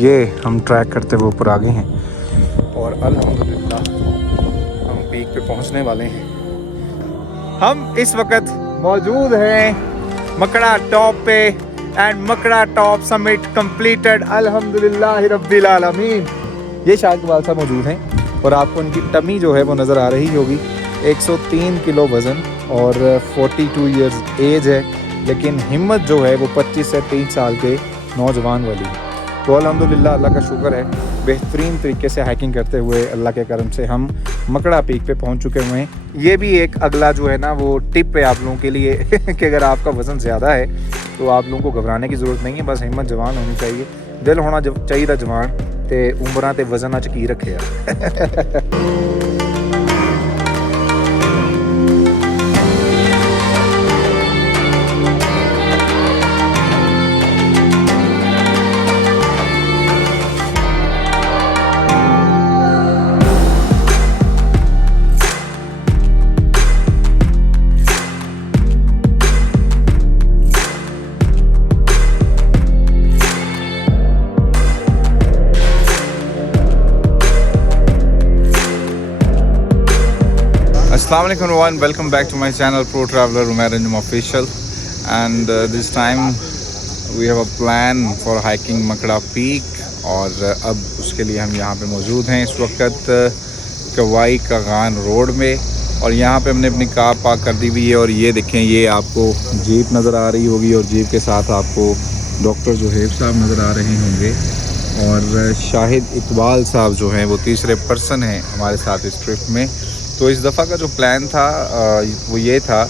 ये हम ट्रैक करते हुए ऊपर आ गए हैं और अल्हम्दुलिल्लाह हम पीक पे पहुंचने वाले हैं। हम इस वक्त मौजूद हैं मकड़ा टॉप पे एंड मकड़ा टॉप समिट कंप्लीटेड अल्हम्दुलिल्लाह रब्बिल आलमीन। ये शाहिद इकबाल साहब मौजूद हैं और आपको उनकी टमी जो है वो नज़र आ रही होगी। 103 किलो वज़न और 42 इयर्स एज है, लेकिन हिम्मत जो है वो 25 से 30 साल के नौजवान वाली है। तो अल्हम्दुलिल्लाह अल्लाह का शुक्र है, बेहतरीन तरीके से हाइकिंग करते हुए अल्लाह के करम से हम मकड़ा पीक पे पहुंच चुके हुए हैं। ये भी एक अगला जो है ना वो टिप है आप लोगों के लिए कि अगर आपका वज़न ज़्यादा है तो आप लोगों को घबराने की ज़रूरत नहीं है, बस हिम्मत जवान होनी चाहिए, दिल होना चाहिए जवान ते उम्रां ते वज़न अच की रखे Assalamu alaikum everyone, welcome back to my channel Pro Traveler Umair Anjum Official, and this time we have a plan for hiking Makda Peak। और अब उसके लिए हम यहाँ पे मौजूद हैं इस वक्त कवाई कागान रोड में, और यहाँ पे हमने अपनी कार पार्क कर दी हुई है। और ये देखें, ये आपको जीप नज़र आ रही होगी और जीप के साथ आपको डॉक्टर जोहेब साहब नज़र आ रहे होंगे, और शाहिद इकबाल साहब जो हैं वो तीसरे पर्सन हैं हमारे साथ इस ट्रिप में। तो इस दफ़ा का जो प्लान था वो ये था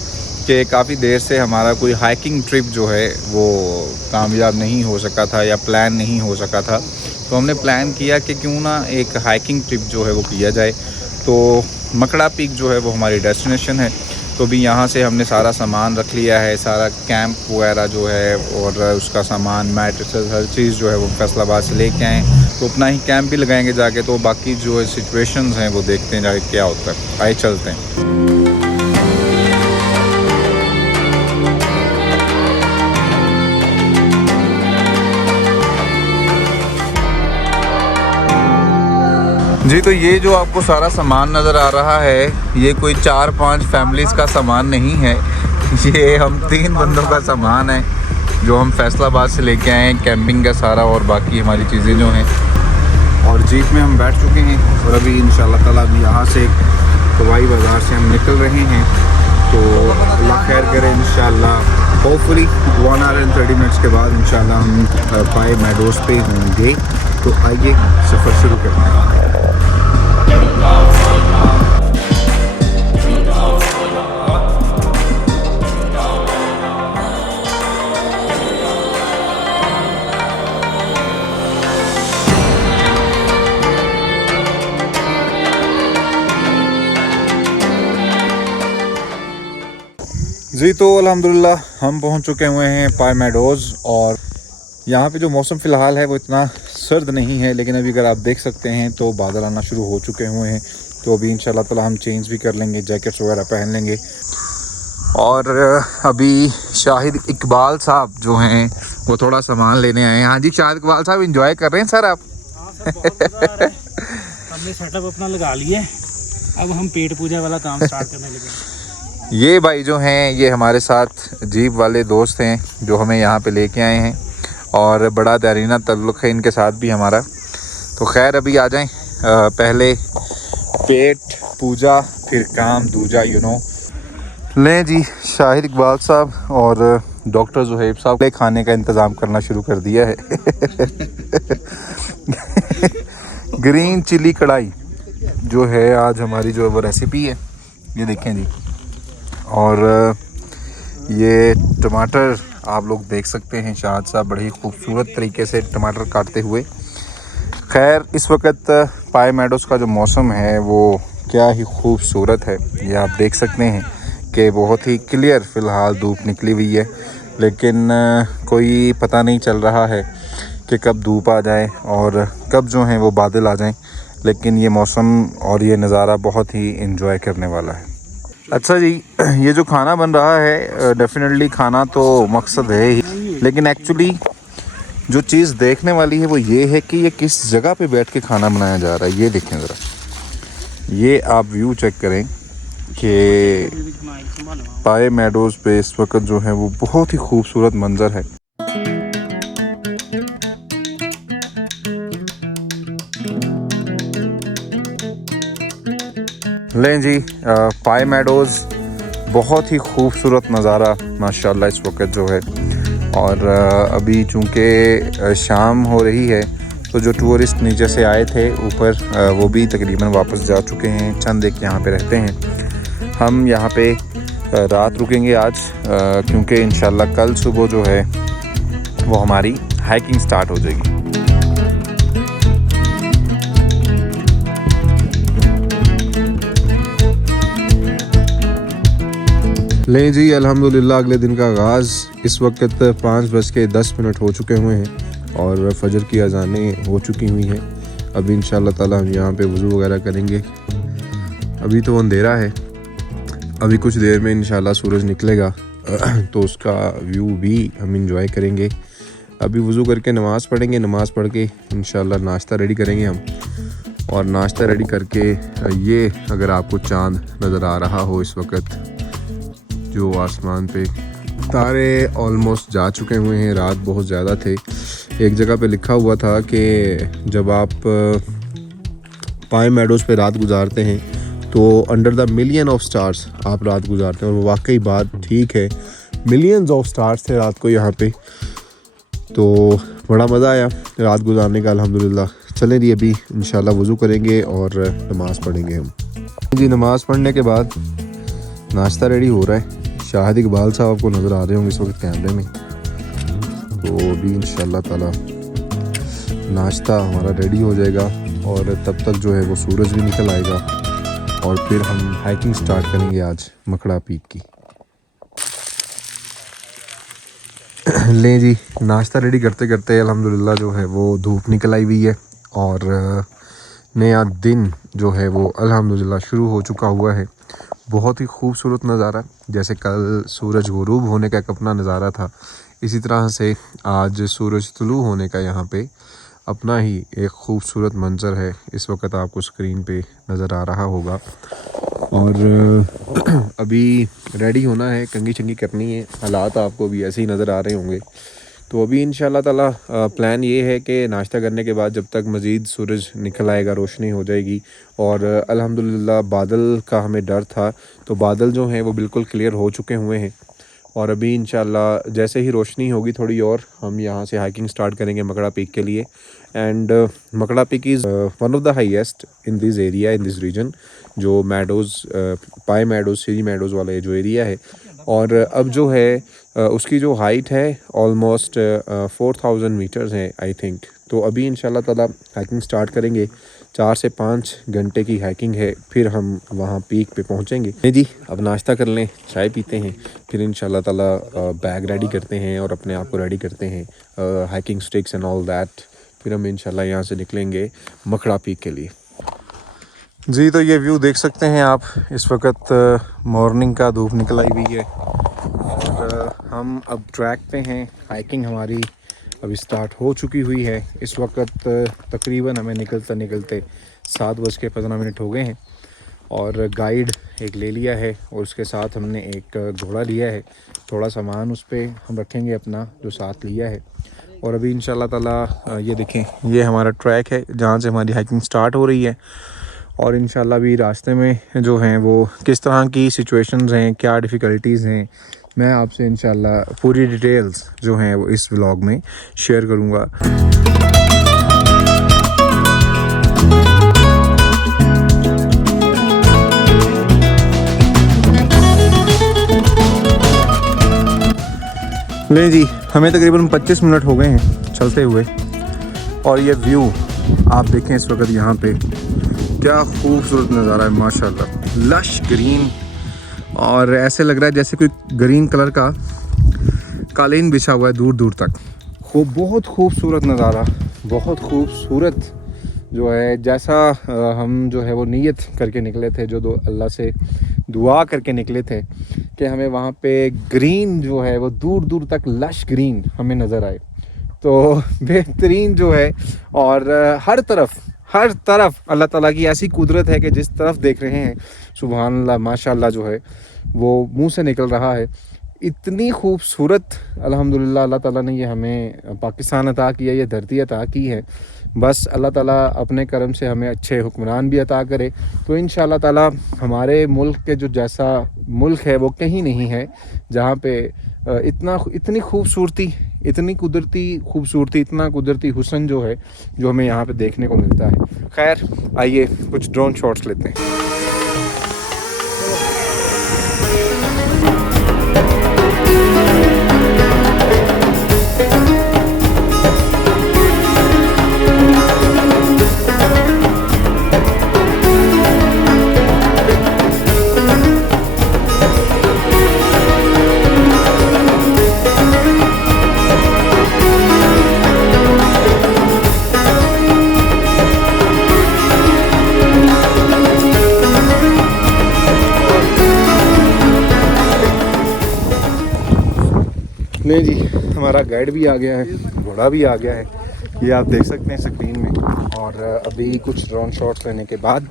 कि काफ़ी देर से हमारा कोई हाइकिंग ट्रिप जो है वो कामयाब नहीं हो सका था या प्लान नहीं हो सका था। तो हमने प्लान किया कि क्यों ना एक हाइकिंग ट्रिप जो है वो किया जाए। तो मकड़ा पीक जो है वो हमारी डेस्टिनेशन है। तो भी यहाँ से हमने सारा सामान रख लिया है, सारा कैंप वगैरह जो है और उसका सामान, मैट्रेसेस, हर चीज़ जो है वो फैसलाबाद से लेके आएँ। तो अपना ही कैंप भी लगाएंगे जाके। तो बाकी जो सिचुएशंस हैं वो देखते हैं जाके क्या होता है। आइए चलते हैं। जी, तो ये जो आपको सारा सामान नज़र आ रहा है ये कोई 4-5 फैमिलीज़ का सामान नहीं है, ये हम 3 बंदों का सामान है जो हम फैसलाबाद से लेके आए हैं, कैंपिंग का सारा और बाकी हमारी चीज़ें जो हैं। और जीप में हम बैठ चुके हैं और अभी इंशाल्लाह ताला अभी यहाँ से कवाई बाज़ार से हम निकल रहे हैं। तो अल्लाह खैर करे, इंशाल्लाह होपफुली 1 आवर एंड 30 मिनट्स के बाद इंशाल्लाह हम पाए मेडोज़ पे होंगे। तो आइए सफ़र शुरू करते हैं। जी, तो अल्हम्दुलिल्लाह हम पहुंच चुके हुए हैं पाई मेडोज़, और यहाँ पे जो मौसम फ़िलहाल है वो इतना सर्द नहीं है, लेकिन अभी अगर आप देख सकते हैं तो बादल आना शुरू हो चुके हुए हैं। तो अभी इंशाल्लाह ताला हम चेंज भी कर लेंगे, जैकेट्स वगैरह पहन लेंगे। और अभी शाहिद इकबाल साहब जो हैं वो थोड़ा सामान लेने आए हैं। हाँ जी शाहिद इकबाल साहब, इंजॉय कर रहे हैं सर आप? हाँ सर, बहुत मज़ा आ रहा है। हमने सेटअप अपना लगा लिए, अब हम पेट पूजा वाला काम स्टार्ट करने लगे। ये भाई जो हैं ये हमारे साथ जीप वाले दोस्त हैं जो हमें यहाँ पे लेके आए हैं, और बड़ा दरीना ताल्लुक़ है इनके साथ भी हमारा। तो खैर अभी आ जाएं, पहले पेट पूजा फिर काम दूजा, यू नो। लें जी, शाहिद इकबाल साहब और डॉक्टर जोहेब साहब ने खाने का इंतज़ाम करना शुरू कर दिया है। ग्रीन चिली कढ़ाई जो है आज हमारी जो वो रेसिपी है, ये देखें जी। और ये टमाटर आप लोग देख सकते हैं, शाहिद साहब बड़ी खूबसूरत तरीके से टमाटर काटते हुए। खैर इस वक्त पाई मेडोज़ का जो मौसम है वो क्या ही खूबसूरत है, ये आप देख सकते हैं कि बहुत ही क्लियर फ़िलहाल धूप निकली हुई है, लेकिन कोई पता नहीं चल रहा है कि कब धूप आ जाए और कब जो है वो बादल आ जाएं। लेकिन ये मौसम और ये नज़ारा बहुत ही एंजॉय करने वाला है। अच्छा जी, ये जो खाना बन रहा है डेफिनेटली खाना तो मकसद है ही, लेकिन एक्चुअली जो चीज़ देखने वाली है वो ये है कि ये किस जगह पे बैठ के खाना बनाया जा रहा है। ये देखें ज़रा, ये आप व्यू चेक करें कि पाए मेडोज़ पे इस वक्त जो है वो बहुत ही खूबसूरत मंजर है। लें जी, पाए मेडोज़ बहुत ही खूबसूरत नज़ारा माशाल्लाह इस वक्त जो है। और अभी चूँकि शाम हो रही है तो जो टूरिस्ट नीचे से आए थे ऊपर वो भी तकरीबन वापस जा चुके हैं। चंद एक यहाँ पे रहते हैं। हम यहाँ पे रात रुकेंगे आज, क्योंकि इंशाल्लाह कल सुबह जो है वो हमारी हाइकिंग स्टार्ट हो जाएगी। लें जी, अल्हम्दुलिल्लाह अगले दिन का आगाज़। इस वक्त 5:10 हो चुके हुए हैं और फजर की अज़ानें हो चुकी हुई हैं। अभी इंशाल्लाह ताला हम यहाँ पे वज़ू वगैरह करेंगे। अभी तो अंधेरा है, अभी कुछ देर में इंशाल्लाह सूरज निकलेगा तो उसका व्यू भी हम इंजॉय करेंगे। अभी वज़ू करके नमाज़ पढ़ेंगे, नमाज़ पढ़ के इंशाल्लाह नाश्ता रेडी करेंगे हम। और नाश्ता रेडी करके ये अगर आपको चाँद नज़र आ रहा हो इस वक्त, जो आसमान पे तारे ऑलमोस्ट जा चुके हुए हैं, रात बहुत ज़्यादा थे। एक जगह पे लिखा हुआ था कि जब आप पाए मेडोज़ पे रात गुजारते हैं तो under the million of stars आप रात गुजारते हैं। और वाकई बात ठीक है, मिलियंस ऑफ स्टार्स थे रात को यहाँ पे, तो बड़ा मज़ा आया रात गुजारने का अल्हम्दुलिल्लाह। चलें जी, अभी इंशाल्लाह वज़ू करेंगे और नमाज़ पढ़ेंगे हम जी। नमाज़ पढ़ने के बाद नाश्ता रेडी हो रहा है। शाहिद इकबाल साहब आपको नज़र आ रहे होंगे इस वक्त कैमरे में। तो अभी इंशाल्लाह ताला नाश्ता हमारा रेडी हो जाएगा और तब तक जो है वो सूरज भी निकल आएगा और फिर हम हाइकिंग स्टार्ट करेंगे आज मकड़ा पीक की। लें जी, नाश्ता रेडी करते करते अल्हम्दुलिल्लाह जो है वो धूप निकल आई हुई है और नया दिन जो है वो अल्हम्दुलिल्लाह शुरू हो चुका हुआ है। बहुत ही खूबसूरत नज़ारा, जैसे कल सूरज गुरूब होने का एक अपना नज़ारा था, इसी तरह से आज सूरज तुलू होने का यहाँ पे अपना ही एक खूबसूरत मंज़र है। इस वक्त आपको स्क्रीन पे नज़र आ रहा होगा। और अभी रेडी होना है, कंघी चंगी करनी है। हालात आपको भी ऐसे ही नज़र आ रहे होंगे। तो अभी इंशाल्लाह ताला प्लान ये है कि नाश्ता करने के बाद जब तक मज़ीद सूरज निकल आएगा, रोशनी हो जाएगी। और अल्हम्दुलिल्लाह बादल का हमें डर था, तो बादल जो हैं वो बिल्कुल क्लियर हो चुके हुए हैं। और अभी इंशाल्लाह जैसे ही रोशनी होगी थोड़ी और, हम यहाँ से हाइकिंग स्टार्ट करेंगे मकड़ा पीक के लिए। And Makda peak is one of the highest in this area, in this region, जो मेडोज़ पाए मेडोज़, सीरी मेडोज़ वाला जो एरिया है। और अब जो है उसकी जो हाइट है ऑलमोस्ट 4000 मीटर्स है आई थिंक। तो अभी इंशाल्लाह ताला हाइकिंग स्टार्ट करेंगे। 4 से 5 घंटे की हाइकिंग है, फिर हम वहाँ पीक पे पहुँचेंगे। नहीं जी, अब नाश्ता कर लें, चाय पीते हैं, फिर इंशाल्लाह ताला बैग रेडी करते हैं और अपने आप को रेडी करते हैं, hiking sticks and all that. फिर हम इंशाल्लाह यहाँ से निकलेंगे मकड़ा पीक के लिए जी। तो ये व्यू देख सकते हैं आप, इस वक्त मॉर्निंग का धूप निकल आई हुई है और हम अब ट्रैक पे हैं। हाइकिंग हमारी अभी स्टार्ट हो चुकी हुई है। इस वक्त तकरीबन हमें निकलते निकलते 7:15 हो गए हैं और गाइड एक ले लिया है और उसके साथ हमने एक घोड़ा लिया है। थोड़ा सामान उस पर हम रखेंगे अपना जो साथ लिया है। और अभी इंशाल्लाह ताला ये देखें, ये हमारा ट्रैक है जहाँ से हमारी हाइकिंग स्टार्ट हो रही है। और इंशाल्लाह भी रास्ते में जो हैं वो किस तरह की सिचुएशंस हैं, क्या डिफ़िकल्टीज़ हैं, मैं आपसे इंशाल्लाह पूरी डिटेल्स जो हैं वो इस व्लॉग में शेयर करूँगा। ले जी, हमें तकरीबन 25 मिनट हो गए हैं चलते हुए और ये व्यू आप देखें इस वक्त यहाँ पे क्या खूबसूरत नज़ारा है माशाल्लाह। लश ग्रीन और ऐसे लग रहा है जैसे कोई ग्रीन कलर का कालीन बिछा हुआ है दूर दूर तक। बहुत खूबसूरत नज़ारा, बहुत खूबसूरत जो है। जैसा हम जो है वो नीयत करके निकले थे, जो अल्लाह से दुआ करके निकले थे कि हमें वहाँ पे ग्रीन जो है वो दूर दूर तक लश ग्रीन हमें नज़र आए। तो बेहतरीन जो है, और हर तरफ अल्लाह ताला की ऐसी कुदरत है कि जिस तरफ देख रहे हैं सुभान अल्लाह माशाल्लाह जो है वो मुंह से निकल रहा है। इतनी खूबसूरत अल्हम्दुलिल्लाह अल्लाह ताला ने ये हमें पाकिस्तान अता किया, ये धरती अता की है। बस अल्लाह ताला अपने करम से हमें अच्छे हुक्मरान भी अता करे, तो इंशाअल्लाह ताला हमारे मुल्क के जो जैसा मुल्क है वो कहीं नहीं है, जहाँ पे इतनी खूबसूरती, इतनी कुदरती खूबसूरती, इतना कुदरती हुस्न जो है जो हमें यहाँ पे देखने को मिलता है। खैर आइए कुछ ड्रोन शॉट्स लेते हैं। नहीं जी, हमारा गाइड भी आ गया है, घोड़ा भी आ गया है, ये आप देख सकते हैं स्क्रीन में। और अभी कुछ ड्रोन शॉट्स लेने के बाद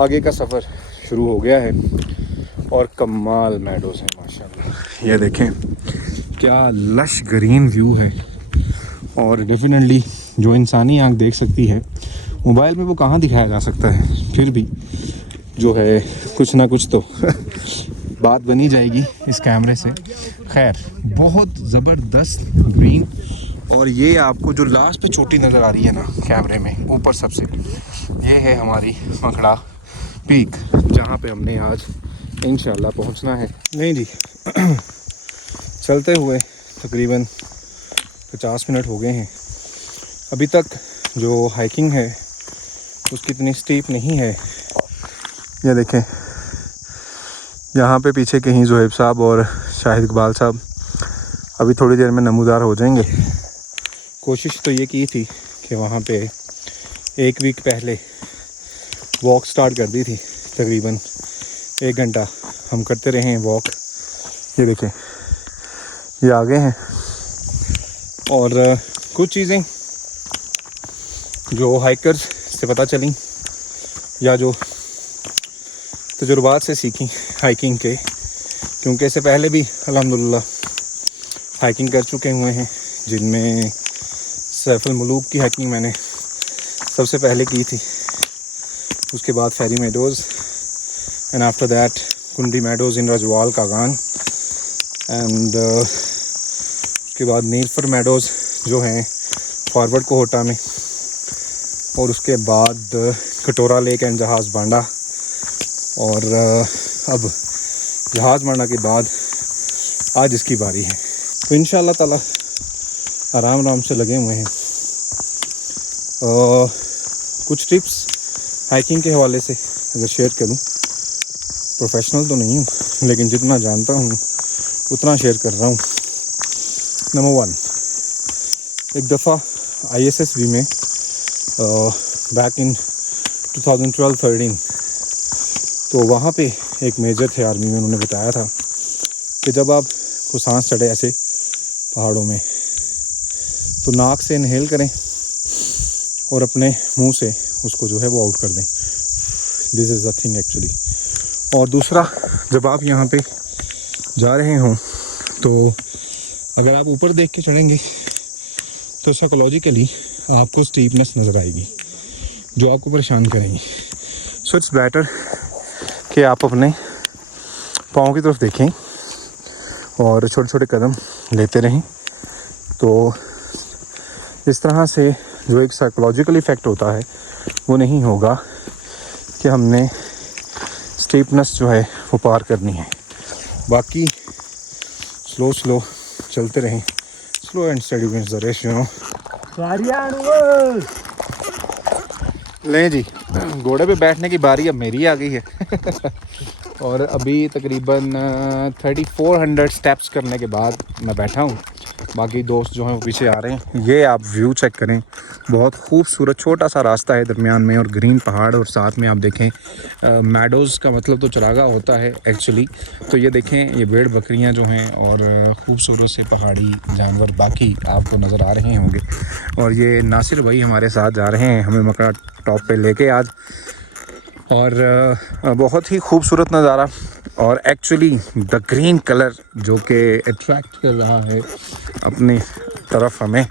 आगे का सफ़र शुरू हो गया है। और कमाल मैडोज़ हैं माशाल्लाह, ये देखें क्या लश ग्रीन व्यू है। और डेफिनेटली जो इंसानी आँख देख सकती है, मोबाइल में वो कहाँ दिखाया जा सकता है, फिर भी जो है कुछ ना कुछ तो बात बनी जाएगी इस कैमरे से। खैर बहुत ज़बरदस्त ग्रीन, और ये आपको जो लास्ट पे चोटी नज़र आ रही है ना कैमरे में ऊपर सबसे, ये है हमारी मकड़ा पीक, जहाँ पे हमने आज इंशाल्लाह पहुँचना है। नहीं जी चलते हुए तकरीबन 50 मिनट हो गए हैं, अभी तक जो हाइकिंग है उसकी इतनी स्टीप नहीं है। ये देखें यहाँ पे पीछे कहीं ज़ुहैब साहब और शाहिद इकबाल साहब अभी थोड़ी देर में नमूदार हो जाएंगे। कोशिश तो ये की थी कि वहाँ पे 1 वीक पहले वॉक स्टार्ट कर दी थी, तकरीबन 1 घंटा हम करते रहे हैं वॉक। ये देखें ये आगे हैं, और कुछ चीज़ें जो हाइकर्स से पता चली या जो तजुर्बात से सीखी हाइकिंग के, क्योंकि इससे पहले भी अल्हम्दुलिल्लाह हाइकिंग कर चुके हुए हैं, जिनमें सैफुल मुलूक की हाइकिंग मैंने सबसे पहले की थी, उसके बाद फेरी मेडोज़, एंड आफ्टर दैट कुंडी meadows in Rajwal Kaghan, and उसके बाद नीलफर मेडोज़ जो हैं फॉरवर्ड कोहोटा में, और उसके बाद कटोरा लेक एंड जहाज़ बांडा, और अब जहाज़ बांडा के बाद आज इसकी बारी है। तो इंशाअल्लाह ताला आराम आराम से लगे हुए हैं। कुछ टिप्स हाइकिंग के हवाले से अगर शेयर करूं, प्रोफेशनल तो नहीं हूं लेकिन जितना जानता हूं उतना शेयर कर रहा हूं। नंबर 1, एक दफ़ा ISSB में बैक इन 2012-13, तो वहाँ पे एक मेजर थे आर्मी में, उन्होंने बताया था कि जब आप को सांस चढ़े ऐसे पहाड़ों में तो नाक से इनहेल करें और अपने मुंह से उसको जो है वो आउट कर दें। This is the thing actually. और दूसरा, जब आप यहाँ पे जा रहे हों तो अगर आप ऊपर देख के चढ़ेंगे तो साइकोलॉजिकली आपको स्टीपनेस नज़र आएगी जो आपको परेशान करेंगी। सो इट्स बेटर कि आप अपने पाँव की तरफ देखें और छोटे छोटे कदम लेते रहें। तो इस तरह से जो एक साइकोलॉजिकल इफ़ेक्ट होता है वो नहीं होगा कि हमने स्टीपनेस जो है वो पार करनी है। बाकी स्लो चलते रहें, slow and steady wins the race, you know. लें जी, घोड़े पे बैठने की बारी अब मेरी आ गई है और अभी तकरीबन 3400 स्टेप्स करने के बाद मैं बैठा हूँ बाकी दोस्त जो हैं वो पीछे आ रहे हैं। ये आप व्यू चेक करें, बहुत खूबसूरत छोटा सा रास्ता है दरमियान में और ग्रीन पहाड़, और साथ में आप देखें मैडोज़ का मतलब तो चरागा होता है एक्चुअली। तो ये देखें, ये भेड़ बकरियां जो हैं और खूबसूरत से पहाड़ी जानवर बाकी आपको नज़र आ रहे होंगे। और ये नासिर भाई हमारे साथ जा रहे हैं हमें मकड़ा टॉप पे लेके आज, और बहुत ही खूबसूरत नज़ारा। और एक्चुअली द ग्रीन कलर जो कि अट्रैक्ट कर रहा है अपनी तरफ हमें,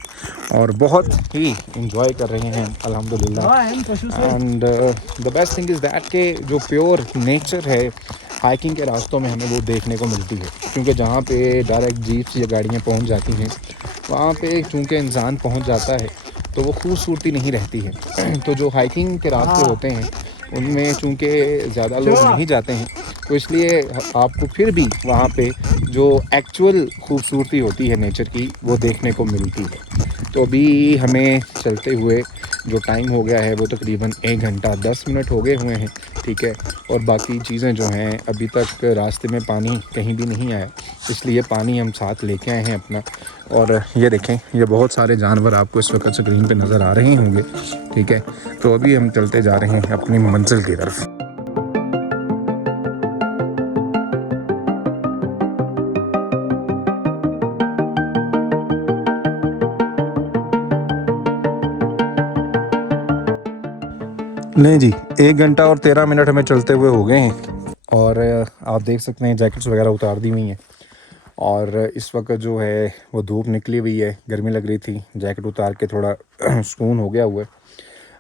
और बहुत ही इंजॉय कर रहे हैं अल्हम्दुलिल्लाह। And the best thing is that के जो प्योर नेचर है हाइकिंग के रास्तों में हमें वो देखने को मिलती है, क्योंकि जहाँ पे डायरेक्ट जीप्स या गाड़ियाँ पहुँच जाती हैं वहाँ पे चूँकि इंसान पहुँच जाता है तो वो खूबसूरती नहीं रहती है। तो जो हाइकिंग के रास्ते होते हैं उनमें चूँकि ज़्यादा लोग नहीं जाते हैं, तो इसलिए आपको फिर भी वहाँ पे जो एक्चुअल खूबसूरती होती है नेचर की वो देखने को मिलती है। तो अभी हमें चलते हुए जो टाइम हो गया है वो तकरीबन 1 घंटा 10 मिनट हो गए हुए हैं, ठीक है। और बाकी चीज़ें जो हैं, अभी तक रास्ते में पानी कहीं भी नहीं आया, इसलिए पानी हम साथ लेके आए हैं अपना। और ये देखें, ये बहुत सारे जानवर आपको इस वक्त स्क्रीन पे नज़र आ रहे होंगे, ठीक है। तो अभी हम चलते जा रहे हैं अपनी मंजिल की तरफ। नहीं जी, 1 घंटा और 13 मिनट हमें चलते हुए हो गए हैं, और आप देख सकते हैं जैकेट्स वगैरह उतार दी हुई हैं। और इस वक्त जो है वो धूप निकली हुई है, गर्मी लग रही थी, जैकेट उतार के थोड़ा सुकून हो गया हुआ है।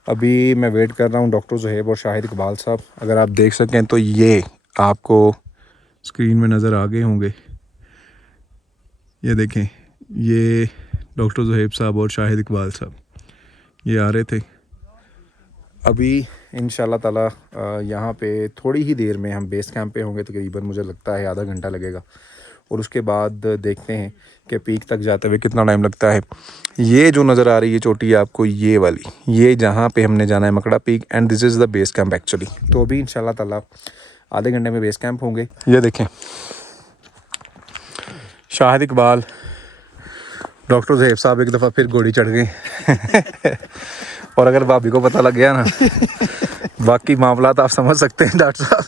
अभी मैं वेट कर रहा हूँ डॉक्टर ज़ुहैब और शाहिद इकबाल साहब। अगर आप देख सकें तो ये आपको स्क्रीन में नज़र आ गए होंगे, ये देखें, ये डॉक्टर ज़ुहैब साहब और शाहिद इकबाल साहब ये आ रहे थे। अभी इंशाल्लाह ताला यहाँ पे थोड़ी ही देर में हम बेस कैंप पे होंगे, तकरीबन मुझे लगता है आधा घंटा लगेगा, और उसके बाद देखते हैं कि पीक तक जाते हुए कितना टाइम लगता है। ये जो नज़र आ रही है चोटी आपको, ये वाली, ये जहाँ पे हमने जाना है मकड़ा peak, and this is the base camp actually. तो अभी इंशाल्लाह ताला आधे घंटे में बेस कैंप होंगे। ये देखें, शाहिद इकबाल, डॉक्टर ज़ुहैब साहब एक दफ़ा फिर घोड़ी चढ़ गए और अगर भाभी को पता लग गया ना बाकी मामला तो आप समझ सकते हैं डॉक्टर साहब।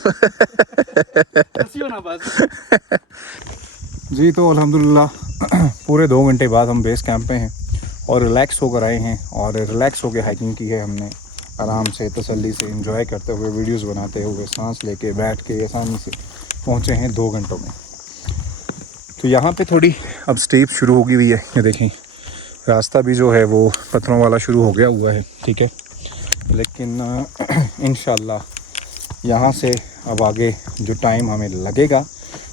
जी, तो अल्हम्दुलिल्लाह पूरे 2 घंटे बाद हम बेस कैंप पे हैं और रिलैक्स होकर आए हैं, और रिलैक्स होकर हाइकिंग की है हमने, आराम से तसल्ली से एंजॉय करते हुए, वीडियोस बनाते हुए, सांस लेके बैठ के आसानी से पहुँचे हैं 2 घंटों में। तो यहाँ पे थोड़ी अब स्टेप शुरू होगी हुई है, ये देखें, रास्ता भी जो है वो पत्थरों वाला शुरू हो गया हुआ है, ठीक है। लेकिन इंशाल्लाह यहाँ से अब आगे जो टाइम हमें लगेगा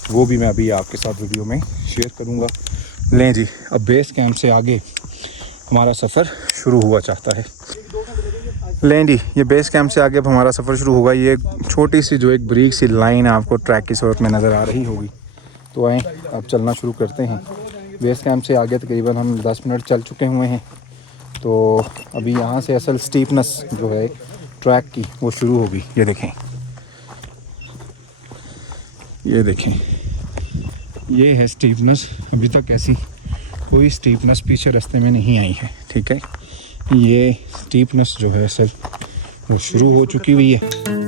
वो भी मैं अभी आपके साथ वीडियो में शेयर करूँगा। लें जी, अब बेस कैंप से आगे हमारा सफ़र शुरू हुआ चाहता है। लें जी, ये बेस कैंप से आगे अब हमारा सफ़र शुरू होगा। ये छोटी सी जो एक ब्रीक सी लाइन आपको ट्रैक की सूरत में नज़र आ रही होगी। तो आएँ अब चलना शुरू करते हैं। बेस कैंप से आगे तकरीबन हम 10 मिनट चल चुके हुए हैं। तो अभी यहाँ से असल स्टीपनेस जो है ट्रैक की वो शुरू होगी। ये देखें, ये देखें, ये है स्टीपनेस। अभी तक ऐसी कोई स्टीपनेस पीछे रास्ते में नहीं आई है, ठीक है। ये स्टीपनेस जो है असल वो शुरू हो चुकी हुई है।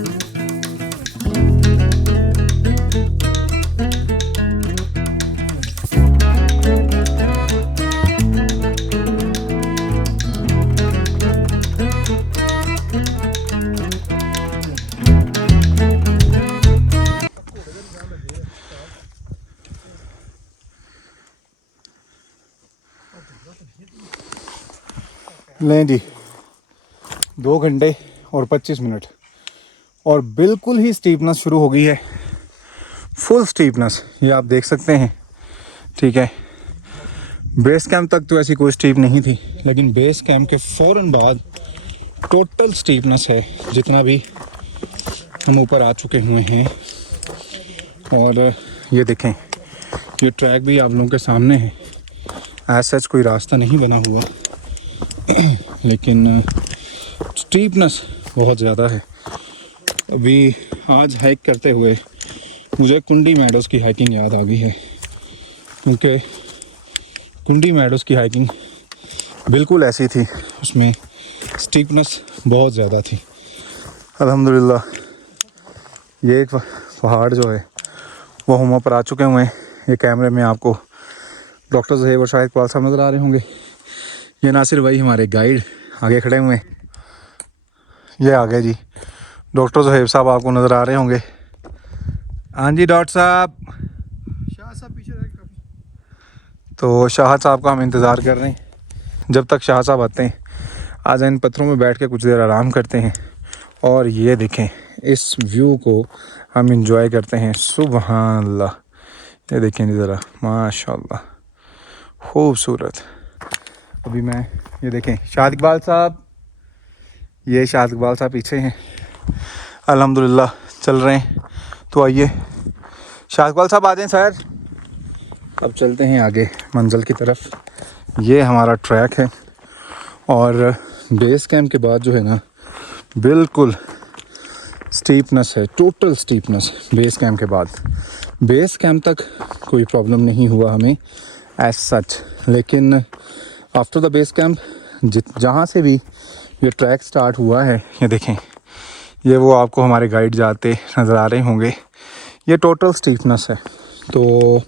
लें जी, 2 घंटे और 25 मिनट और बिल्कुल ही स्टीपनेस शुरू हो गई है, फुल स्टीपनेस, ये आप देख सकते हैं, ठीक है। बेस कैंप तक तो ऐसी कोई स्टीप नहीं थी, लेकिन बेस कैंप के फ़ौरन बाद टोटल स्टीपनेस है जितना भी हम ऊपर आ चुके हुए हैं। और ये देखें, ये ट्रैक भी आप लोगों के सामने है, ऐसा कोई रास्ता नहीं बना हुआ लेकिन स्टीपनेस बहुत ज़्यादा है। अभी आज हाइक करते हुए मुझे कुंडी मैडोज़ की हाइकिंग याद आ गई है, क्योंकि कुंडी मेडोस की हाइकिंग बिल्कुल ऐसी थी, उसमें स्टीपनेस बहुत ज़्यादा थी। अल्हम्दुलिल्लाह ये एक पहाड़ जो है वो हम ऊपर आ चुके हुए हैं। ये कैमरे में आपको डॉक्टर ज़हेब और शाहिद इकबाल साहब नज़र आ रहे होंगे। ये नासिर भाई हमारे गाइड आगे खड़े हुए हैं। ये आगे जी डॉक्टर ज़हेब साहब आपको नज़र आ रहे होंगे। हाँ जी डॉक्टर साहब। शाह साहब पीछे रहे काफी। तो शाह साहब का हम इंतज़ार कर रहे हैं जब तक शाह साहब आते हैं। आज इन पत्थरों में बैठ के कुछ देर आराम करते हैं और ये देखें इस व्यू को हम इंजॉय करते हैं। सुभान अल्लाह, ये देखें ज़रा, माशाल्लाह खूबसूरत। अभी मैं ये देखें शाहिद इकबाल साहब, ये शाहिद इकबाल साहब पीछे हैं। अल्हम्दुलिल्लाह चल रहे हैं। तो आइए शाहिद इकबाल साहब आ जाएं सर। अब चलते हैं आगे मंजिल की तरफ। ये हमारा ट्रैक है और बेस कैंप के बाद जो है ना बिल्कुल स्टीपनेस है, टोटल स्टीपनेस बेस कैंप के बाद। बेस कैंप तक कोई प्रॉब्लम नहीं हुआ हमें एज सच, लेकिन आफ्टर द बेस कैंप जहाँ से भी ये ट्रैक स्टार्ट हुआ है, ये देखें, ये वो आपको हमारे गाइड जाते नज़र आ रहे होंगे। ये टोटल स्टीफनेस है, तो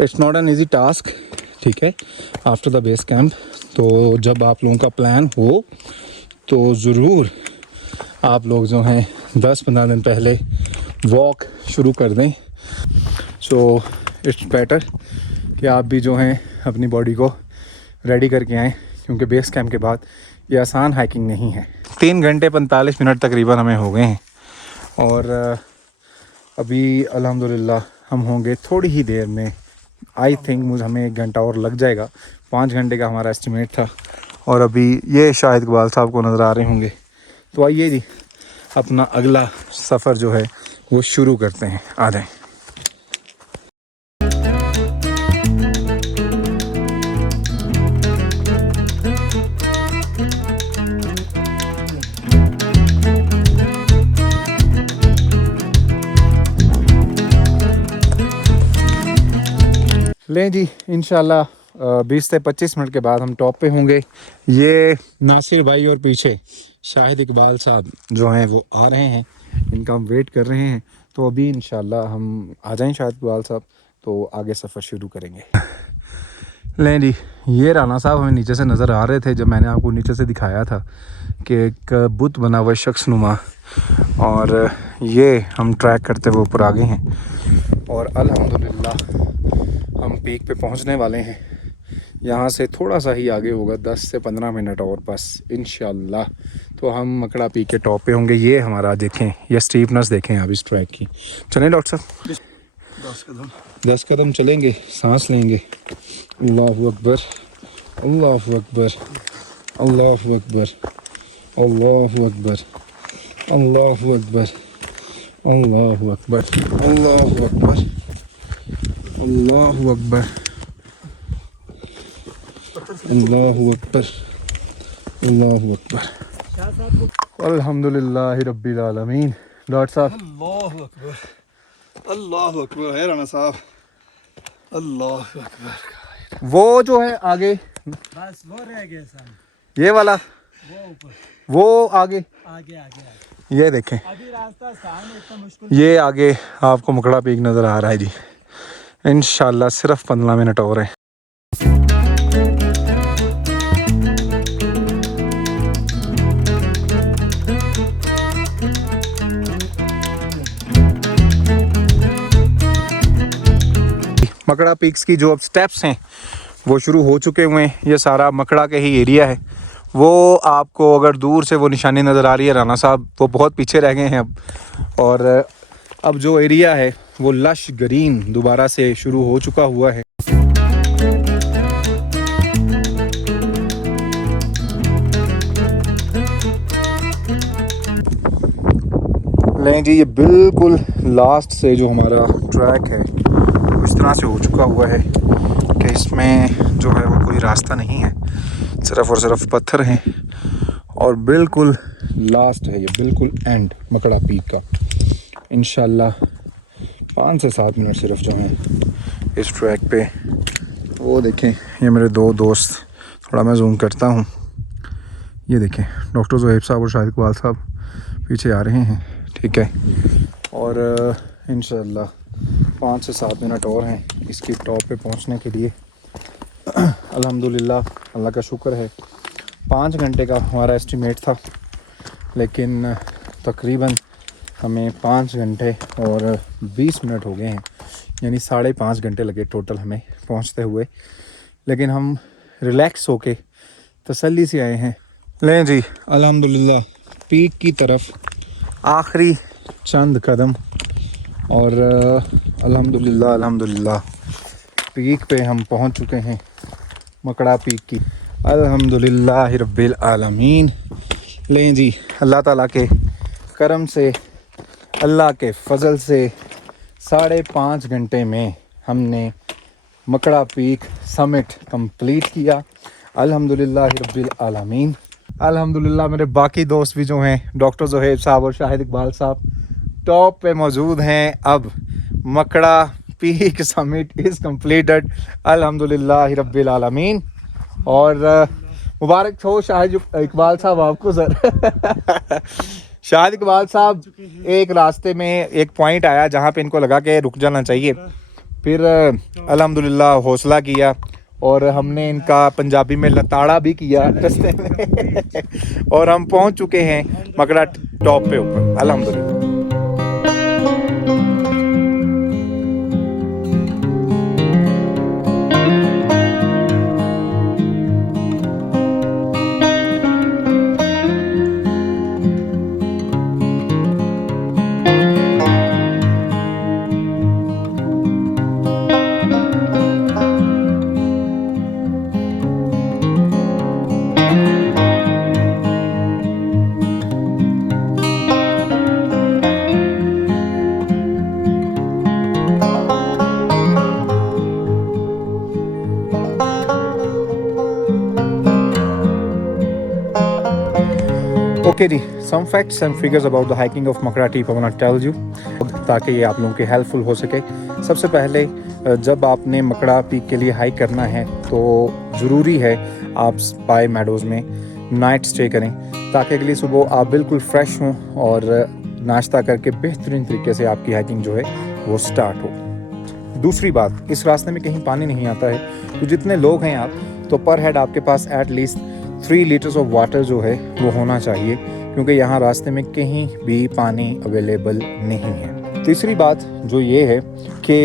it's not an easy task, ठीक है, आफ्टर द बेस कैंप। तो जब आप लोगों का प्लान हो तो ज़रूर आप लोग जो हैं 10-15 दिन पहले वॉक शुरू कर दें। सो इट्स बेटर कि आप भी जो हैं अपनी बॉडी को रेडी करके आएँ, क्योंकि बेस कैंप के बाद ये आसान हाइकिंग नहीं है। 3 घंटे 45 मिनट तकरीबन हमें हो गए हैं और अभी अल्हम्दुलिल्लाह हम होंगे थोड़ी ही देर में। आई थिंक मुझे हमें 1 घंटा और लग जाएगा। 5 घंटे का हमारा एस्टिमेट था और अभी ये शाहिद इकबाल साहब को नज़र आ रहे होंगे। तो आइए जी अपना अगला सफ़र जो है वो शुरू करते हैं। आ जाएं। लें जी इंशाल्लाह 20 से 25 मिनट के बाद हम टॉप पे होंगे। ये नासिर भाई और पीछे शाहिद इकबाल साहब जो हैं वो आ रहे हैं, इनका हम वेट कर रहे हैं। तो अभी इंशाल्लाह हम आ जाएं शाहिद इकबाल साहब तो आगे सफ़र शुरू करेंगे। लें जी ये राना साहब हमें नीचे से नज़र आ रहे थे जब मैंने आपको नीचे से दिखाया था कि एक बुत बना हुआ शख्स नुमा, और ये हम ट्रैक करते हुए ऊपर आ गए हैं और अल्हम्दुलिल्लाह हम पीक पे पहुंचने वाले हैं। यहाँ से थोड़ा सा ही आगे होगा, 10 से 15 मिनट और बस इंशाल्लाह तो हम मकड़ा पीक के टॉप पे होंगे। ये हमारा देखें, ये स्टीपनेस देखें आप इस ट्रैक की। चलें डॉक्टर साहब 10 कदम चलेंगे, सांस लेंगे। अल्लाहु अकबर, अल्लाहु अकबर, अल्लाहु अकबर, अल्लाहु अकबर, अल्लाहु अकबर, अल्लाहु अकबर, अल्लाहु अकबर, अल्लाहु अकबर, अल्लाहु अकबर, अल्लाहु अकबर। अल्हम्दुलिल्लाह रब्बिल आलमीन। डॉक्टर साहब अल्लाहु अकबर, अल्लाहु अकबर है राना साहब, अल्लाहु अकबर। वो जो है आगे, बस वो रह गया सामने, ये वाला, वो ऊपर, वो आगे, आगे आगे आगे। ये देखें, अभी रास्ता आसान है, इतना मुश्किल ये आगे आपको मकड़ा पीक नज़र आ रहा है जी। इंशाल्लाह सिर्फ 15 मिनट और हैं। मकड़ा पीक्स की जो अब स्टेप्स हैं वो शुरू हो चुके हुए हैं। ये सारा मकड़ा के ही एरिया है। वो आपको अगर दूर से वो निशानी नज़र आ रही है राना साहब, वो बहुत पीछे रह गए हैं अब, और अब जो एरिया है वो लश ग्रीन दोबारा से शुरू हो चुका हुआ है। लें जी ये बिल्कुल लास्ट से जो हमारा ट्रैक है इस तरह से हो चुका हुआ है कि इसमें जो है वो कोई रास्ता नहीं है, सिर्फ़ और सिर्फ पत्थर हैं और बिल्कुल लास्ट है ये, बिल्कुल एंड मकड़ा पीक का। इंशाल्लाह 5 से 7 मिनट सिर्फ जो हैं इस ट्रैक पे वो देखें, ये मेरे दो दोस्त, थोड़ा मैं जूम करता हूँ, ये देखें डॉक्टर ज़ुहैब साहब और शाहिद इकबाल साहब पीछे आ रहे हैं, ठीक है। और इंशाल्लाह 5 से 7 मिनट और हैं इसकी टॉप पे पहुंचने के लिए। अल्हम्दुलिल्लाह, अल्लाह का शुक्र है। 5 घंटे का हमारा एस्टिमेट था, लेकिन तकरीबन हमें 5 घंटे और 20 मिनट हो गए हैं, यानी 5.5 घंटे लगे टोटल हमें पहुंचते हुए। लेकिन हम रिलैक्स होके तसल्ली से आए हैं। लें जी, अल्हम्दुलिल्लाह पीक की तरफ आखिरी चंद कदम, और अल्हम्दुलिल्लाह पीक पे हम पहुंच चुके हैं, मकड़ा पीक की। अल्हम्दुलिल्लाह रब्बिल आलमीन। लें जी, अल्लाह ताला के करम से, अल्लाह के फजल से 5.5 घंटे में हमने मकड़ा पीक समिट कंप्लीट किया। अल्हम्दुलिल्लाह रब्बिल आलमीन। अल्हम्दुलिल्लाह मेरे बाकी दोस्त भी जो हैं, डॉक्टर ज़ुहैब साहब और शाहिद इकबाल साहब, टॉप पे मौजूद हैं। अब मकड़ा पीक समिट इज़ कंप्लीटेड, अल्हम्दुलिल्लाह रब्बिल आलमीन। और मुबारक हो शाहिद इकबाल साहब आपको सर। शाहिद इकबाल साहब, एक रास्ते में एक पॉइंट आया जहाँ पे इनको लगा कि रुक जाना चाहिए, फिर अल्हम्दुलिल्लाह हौसला किया और हमने इनका पंजाबी में लताड़ा भी किया रास्ते में। और हम पहुँच चुके हैं मकड़ा टॉप पे ऊपर, अल्हम्दुलिल्लाह। ओके जी, some facts and figures about the hiking of Makra टीप I want to tell you, ताकि ये आप लोगों के हेल्पफुल हो सके। सबसे पहले जब आपने मकड़ा पीक के लिए हाइक करना है तो ज़रूरी है आप स्पाई मेडोज़ में नाइट स्टे करें, ताकि अगली सुबह आप बिल्कुल फ्रेश हों और नाश्ता करके बेहतरीन तरीके से आपकी हाइकिंग जो है वो स्टार्ट हो। दूसरी बात, इस रास्ते में कहीं पानी नहीं आता है, तो जितने लोग हैं आप, तो पर हेड आपके पास एटलीस्ट 3 लीटर्स ऑफ वाटर जो है वो होना चाहिए, क्योंकि यहाँ रास्ते में कहीं भी पानी अवेलेबल नहीं है। तीसरी बात जो ये है कि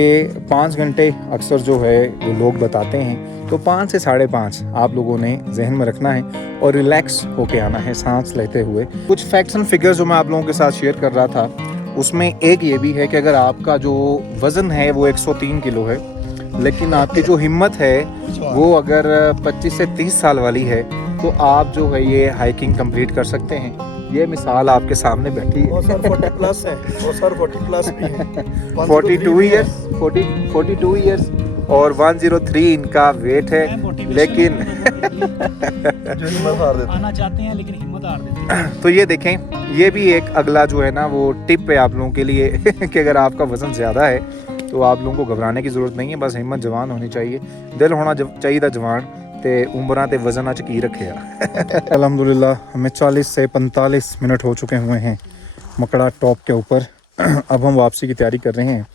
5 घंटे अक्सर जो है वो लोग बताते हैं, तो 5 से 5.5 आप लोगों ने जहन में रखना है और रिलैक्स होके आना है सांस लेते हुए। कुछ फैक्ट्स एंड फिगर्स जो मैं आप लोगों के साथ शेयर कर रहा था, उसमें एक ये भी है कि अगर आपका जो वज़न है वो 103 किलो है, लेकिन आपकी जो हिम्मत है वो अगर 25 से 30 साल वाली है, तो आप जो है ये हाइकिंग कंप्लीट कर सकते हैं। ये मिसाल आपके सामने बैठी है। वो सर 40 प्लस है, वो सर 40 प्लस भी है। 42 ईयर्स और 103 इनका वेट है, लेकिन जो हिम्मत हार देते आना चाहते हैं लेकिन हिम्मत हार देते हैं। तो ये देखें, ये भी एक अगला जो है ना वो टिप है आप लोगों के लिए कि अगर आपका वज़न ज़्यादा है तो आप लोगों को घबराने की ज़रूरत नहीं है, बस हिम्मत जवान होनी चाहिए, दिल होना चाहिए था जवान, ते उम्र ते वज़न अच की रखे। अल्हम्दुलिल्लाह हमें 40 से 45 मिनट हो चुके हुए हैं मकड़ा टॉप के ऊपर। अब हम वापसी की तैयारी कर रहे हैं।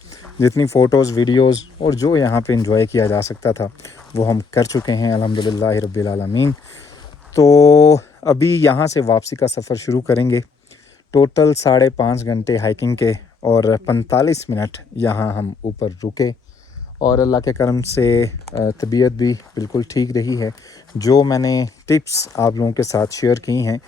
जितनी फ़ोटोज़, वीडियोज़ और जो यहाँ पे एंजॉय किया जा सकता था वो हम कर चुके हैं, अल्हम्दुलिल्लाह रब्बिल आलमीन। तो अभी यहाँ से वापसी का सफ़र शुरू करेंगे। टोटल 5.5 घंटे हाइकिंग के और 45 मिनट यहाँ हम ऊपर रुके, और अल्लाह के करम से तबीयत भी बिल्कुल ठीक रही है। जो मैंने टिप्स आप लोगों के साथ शेयर की हैं,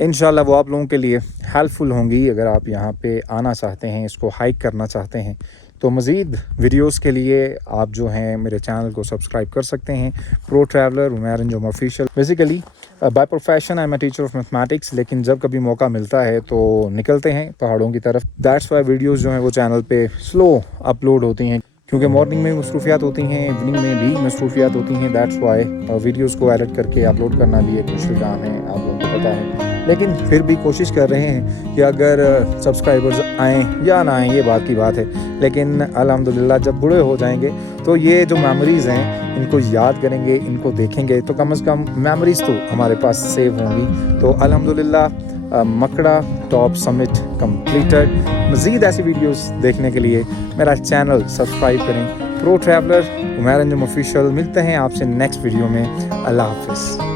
इंशाल्लाह वो आप लोगों के लिए हेल्पफुल होंगी। अगर आप यहाँ पे आना चाहते हैं, इसको हाइक करना चाहते हैं, तो मज़ीद वीडियोस के लिए आप जो हैं मेरे चैनल को सब्सक्राइब कर सकते हैं। Pro traveller Umair Anjum official. Basically by profession I am a teacher of mathematics, लेकिन जब कभी मौका मिलता है तो निकलते हैं पहाड़ों की तरफ। दैट्स वाई वीडियोज़ जो हैं वो चैनल पर स्लो अपलोड होती हैं, क्योंकि मॉर्निंग में मसरूफियात होती हैं, इवनिंग में भी मसरूफियात होती हैं। दैट्स वाई वीडियोज़ को एडिट करके अपलोड करना भी एक मुश्किल काम है, आप लोगों को पता है, लेकिन फिर भी कोशिश कर रहे हैं कि अगर सब्सक्राइबर्स आएँ या ना आएँ ये बात की बात है, लेकिन अल्हम्दुलिल्लाह जब बूढ़े हो जाएंगे तो ये जो मेमोरीज़ हैं इनको याद करेंगे, इनको देखेंगे तो कम से कम मेमोरीज़ तो हमारे पास सेव होंगी। तो अल्हम्दुलिल्लाह मकड़ा टॉप समिट कंप्लीटेड। मज़ीद ऐसी वीडियोस देखने के लिए मेरा चैनल सब्सक्राइब करें। Pro traveller Umair Anjum official. मिलते हैं आपसे नेक्स्ट वीडियो में। अल्लाह हाफिज़।